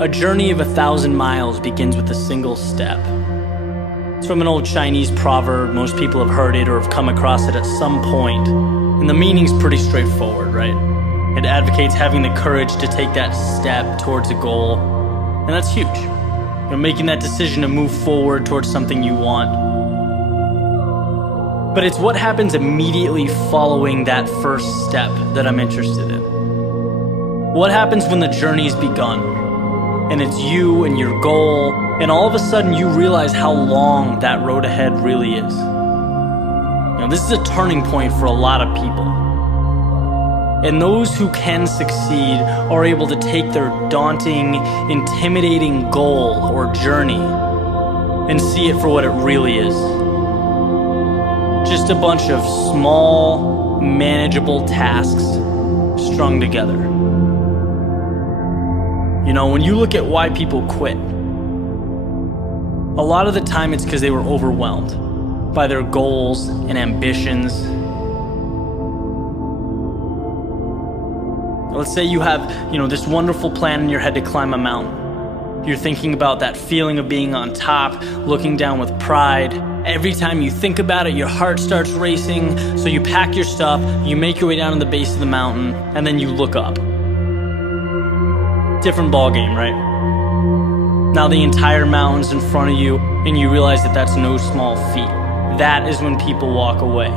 A journey of 1,000 miles begins with a single step. It's from an old Chinese proverb. Most people have heard it or have come across it at some point. And the meaning's pretty straightforward, right? It advocates having the courage to take that step towards a goal. And that's huge. You're making that decision to move forward towards something you want. But it's what happens immediately following that first step that I'm interested in. What happens when the journey's begun, and it's you and your goal, and all of a sudden you realize how long that road ahead really is. This is a turning point for a lot of people. And those who can succeed are able to take their daunting, intimidating goal or journey and see it for what it really is. Just a bunch of small, manageable tasks strung together. When you look at why people quit, a lot of the time it's because they were overwhelmed by their goals and ambitions. Let's say you have, this wonderful plan in your head to climb a mountain. You're thinking about that feeling of being on top, looking down with pride. Every time you think about it, your heart starts racing. So you pack your stuff, you make your way down to the base of the mountain, and then you look up. Different ball game, right? Now the entire mountain's in front of you, and you realize that that's no small feat. That is when people walk away.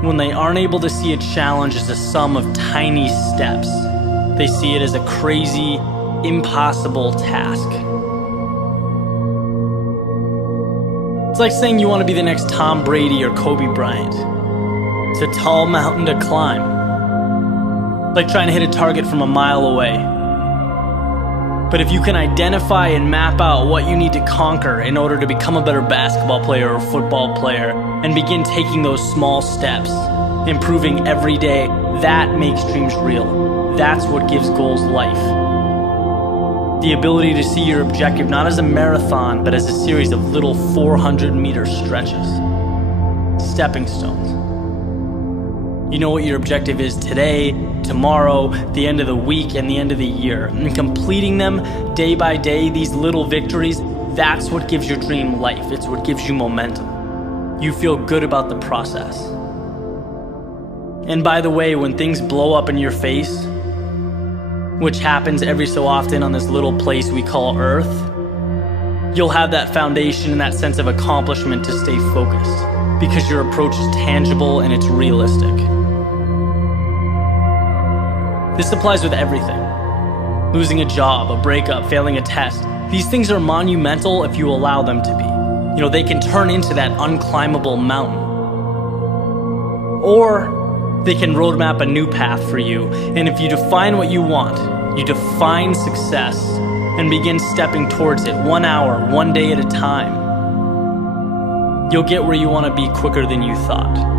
When they aren't able to see a challenge as a sum of tiny steps, they see it as a crazy, impossible task. It's like saying you want to be the next Tom Brady or Kobe Bryant. It's a tall mountain to climb. Like trying to hit a target from a mile away. But if you can identify and map out what you need to conquer in order to become a better basketball player or football player, and begin taking those small steps, improving every day, that makes dreams real. That's what gives goals life. The ability to see your objective not as a marathon, but as a series of little 400-meter stretches. Stepping stones. You know what your objective is today, tomorrow, the end of the week, and the end of the year. And completing them day by day, these little victories, that's what gives your dream life. It's what gives you momentum. You feel good about the process. And by the way, when things blow up in your face, which happens every so often on this little place we call Earth, you'll have that foundation and that sense of accomplishment to stay focused, because your approach is tangible and it's realistic. This applies with everything. Losing a job, a breakup, failing a test. These things are monumental if you allow them to be. They can turn into that unclimbable mountain. Or they can roadmap a new path for you. And if you define what you want, you define success, and begin stepping towards it 1 hour, 1 day at a time, you'll get where you want to be quicker than you thought.